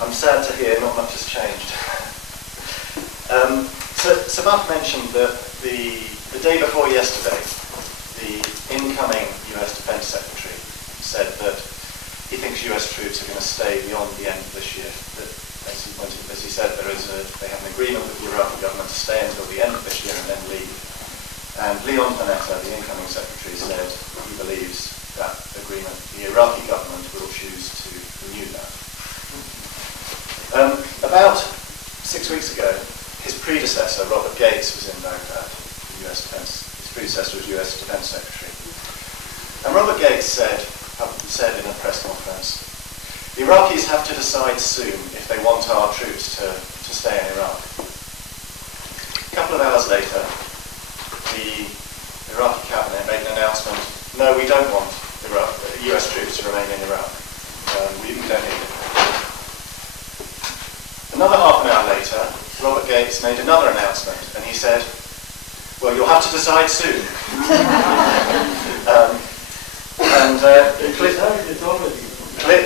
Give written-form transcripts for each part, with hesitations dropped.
I'm sad to hear not much has changed. So Buff mentioned that the day before yesterday, the incoming US Defense Secretary said that he thinks US troops are going to stay beyond the end of this year. That, as he said, they have an agreement with the Iraqi government to stay until the end of this year and then leave. And Leon Panetta, the incoming secretary, said he believes that agreement, the Iraqi government will choose to renew that. About 6 weeks ago, his predecessor, Robert Gates, was in Baghdad, his predecessor was US Defense Secretary. And Robert Gates said in a press conference, the Iraqis have to decide soon if they want our troops to stay in Iraq. A couple of hours later, the Iraqi cabinet made an announcement, no, we don't want US troops to remain in Iraq. We don't need it. Another half an hour later, Robert Gates made another announcement, and he said, well, you'll have to decide soon.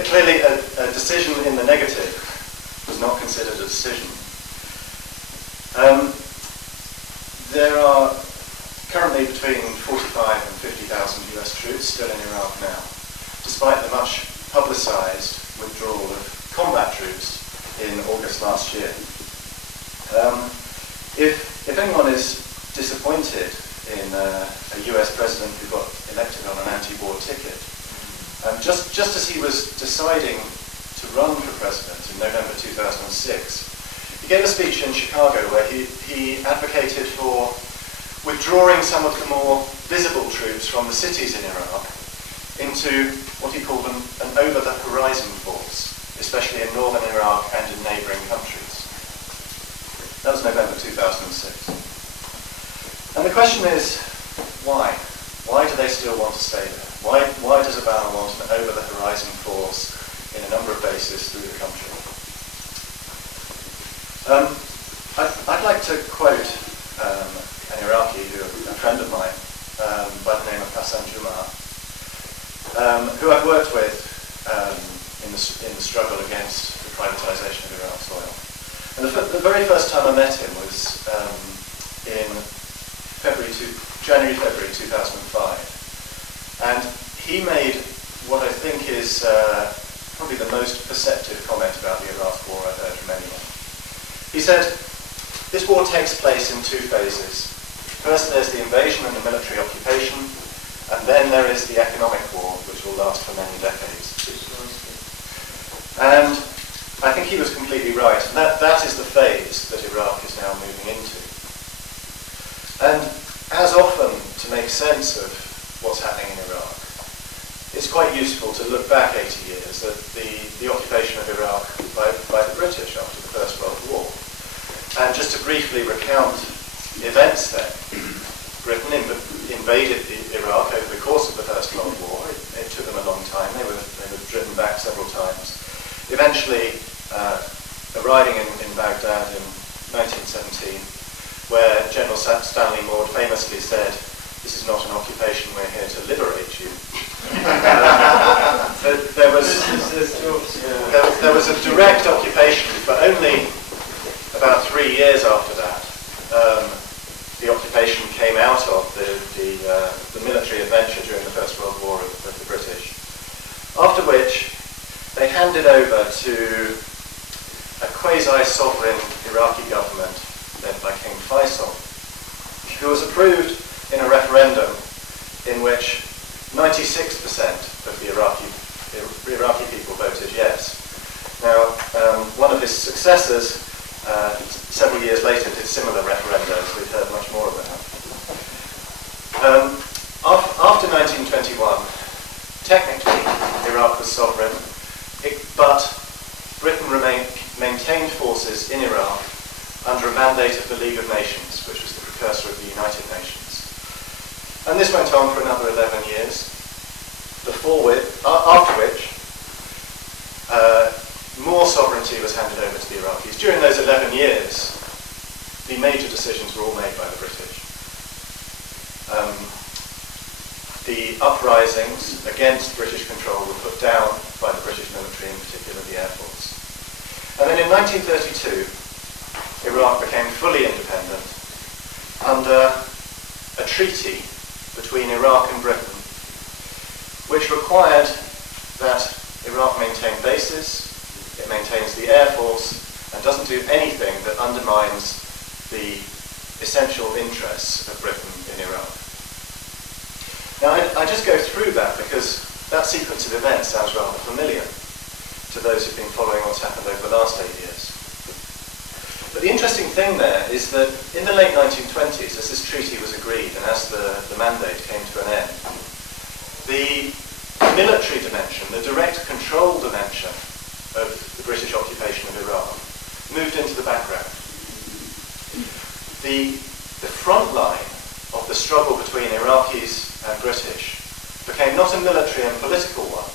Clearly a decision in the negative was not considered a decision. There are currently between 45 and 50,000 US troops still in Iraq now, despite the much publicised withdrawal of combat troops in August last year. If anyone is disappointed in a US president who got elected on an anti-war ticket, just as he was deciding to run for president in November 2006, he gave a speech in Chicago where he advocated for withdrawing some of the more visible troops from the cities in Iraq into what he called an over-the-horizon force, especially in northern Iraq and in neighbouring countries. That was November 2006. And the question is, why? Why do they still want to stay there? Why does Obama want an over-the-horizon force in a number of bases through the country? I'd like to quote an Iraqi, a friend of mine, by the name of Hassan Jumar, who I've worked with in the struggle against the privatization of Iraq's oil. And the very first time I met him was in January, February 2005. And he made what I think is probably the most perceptive comment about the Iraq War I've heard from anyone. He said, this war takes place in two phases. First there's the invasion and the military occupation, and then there is the economic war, which will last for many decades. And I think he was completely right. And that is the phase that Iraq is now moving into. And as often, to make sense of what's happening in Iraq, it's quite useful to look back 80 years at the occupation of Iraq by the British after the First World War. And just to briefly recount events then, Britain invaded Iraq over the course of the First World War. It took them a long time. They were driven back several times. Eventually, arriving in Baghdad in 1917, where General Stanley Maud famously said, "This is not an occupation, we're here to liberate you." There was a direct occupation, but only about 3 years after that, the occupation came out of the military adventure during the First World War of the British. After which, they handed over to a quasi-sovereign Iraqi government led by King Faisal, who was approved in a referendum in which 96% of the Iraqi people voted yes. Now, one of his successors, several years later, did similar referenda, as we've heard much more about. After 1921, technically, Iraq was sovereign, but Britain maintained forces in Iraq under a mandate of the League of Nations, which was the precursor of the United Nations. And this went on for another 11 years, after which more sovereignty was handed over to the Iraqis. During those 11 years, the major decisions were all made by the British. The uprisings against British control were put down by the British military, in particular the Air Force. in 1932, Iraq became fully independent under a treaty between Iraq and Britain, which required that Iraq maintain bases, it maintains the air force, and doesn't do anything that undermines the essential interests of Britain in Iraq. Now, I just go through that because that sequence of events sounds rather familiar to those who've been following what's happened over the last 8 years. But the interesting thing there is that in the late 1920s, as this treaty was agreed and as the mandate came to an end, the military dimension, the direct control dimension of the British occupation of Iraq, moved into the background. The front line of the struggle between Iraqis and British became not a military and political one,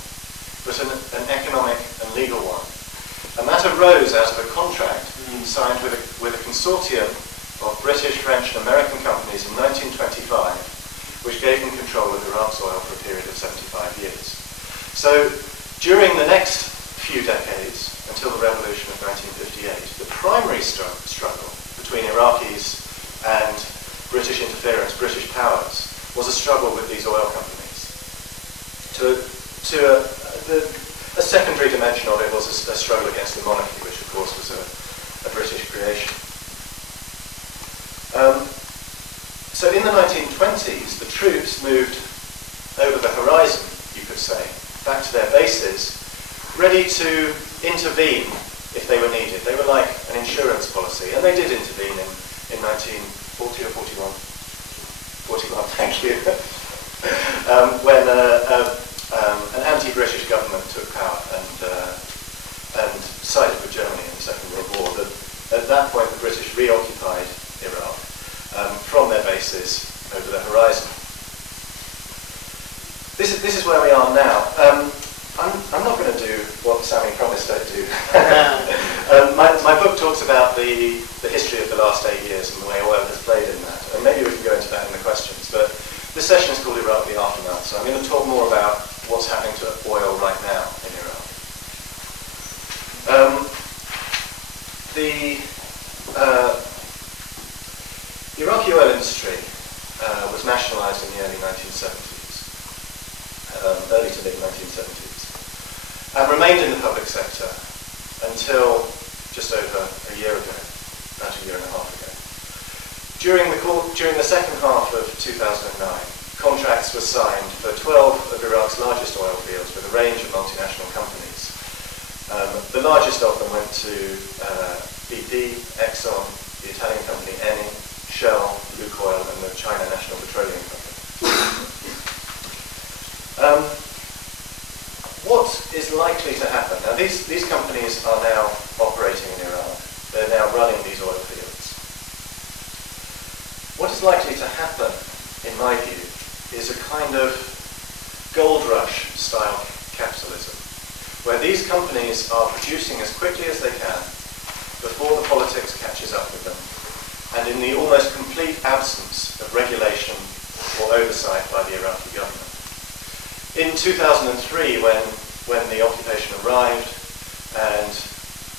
but an economic and legal one. And that arose out of a contract signed with a consortium of British, French and American companies in 1925, which gave them control of Iraq's oil for a period of 75 years. So during the next few decades, until the revolution of 1958, the primary struggle between Iraqis and British interference, British powers, was a struggle with these oil companies. A secondary dimension of it was a struggle against the monarchy, which of course was a British creation. So in the 1920s, the troops moved over the horizon, you could say, back to their bases, ready to intervene if they were needed. They were like an insurance policy, and they did intervene in 1940 or 41. 41, thank you. When an anti-British government took power and sided with Germany in the Second World War. At that point, the British reoccupied Iraq from their bases over the horizon. This is where we are now. I'm not going to do what Sammy promised I'd do. My book talks about the history of the last 8 years and the way oil has played in that, and maybe we can go into that in the questions. But this session is called Iraq: The Aftermath, so I'm going to talk more about what's happening to oil right now in Iraq. The Iraqi oil industry was nationalised in the early 1970s, early to mid 1970s, and remained in the public sector until just over a year ago, about a year and a half ago. During the second half of 2009, contracts were signed for 12 of Iraq's largest oil fields with a range of multinational companies. The largest of them went to BP, Exxon, the Italian company Eni, Shell, Lukoil, and the China National Petroleum Company. What is likely to happen? Now, these companies are now operating in Iraq. They're now running these oil fields. What is likely to happen, in my view, is a kind of gold rush style capitalism, where these companies are producing as quickly as they can before the politics catches up with them, and in the almost complete absence of regulation or oversight by the Iraqi government. In 2003, when the occupation arrived, and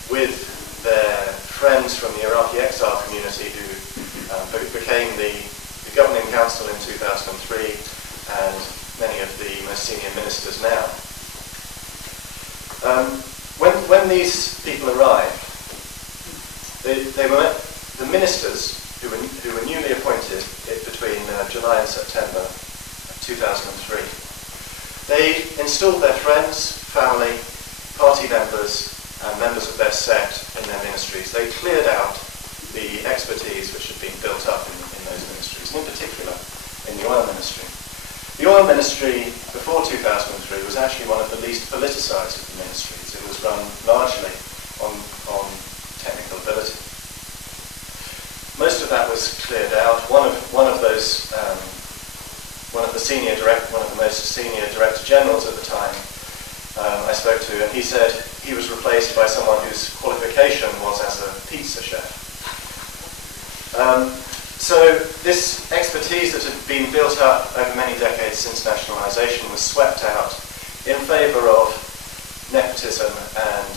with their friends from the Iraqi exile community who became the governing council in 2003, and many of the most senior ministers now. When these people arrived, they were the ministers who were newly appointed between July and September 2003. They installed their friends, family, party members, and members of their sect in their ministries. They cleared out the expertise which had been built up in those ministries, and in particular in the oil ministry. The oil ministry before 2003 was actually one of the least politicised of the ministries. It was run largely on technical ability. Most of that was cleared out. One of the most senior director generals at the time I spoke to, and he said he was replaced by someone whose qualification was as a pizza chef. So this expertise that had been built up over many decades since nationalisation was swept out in favour of nepotism and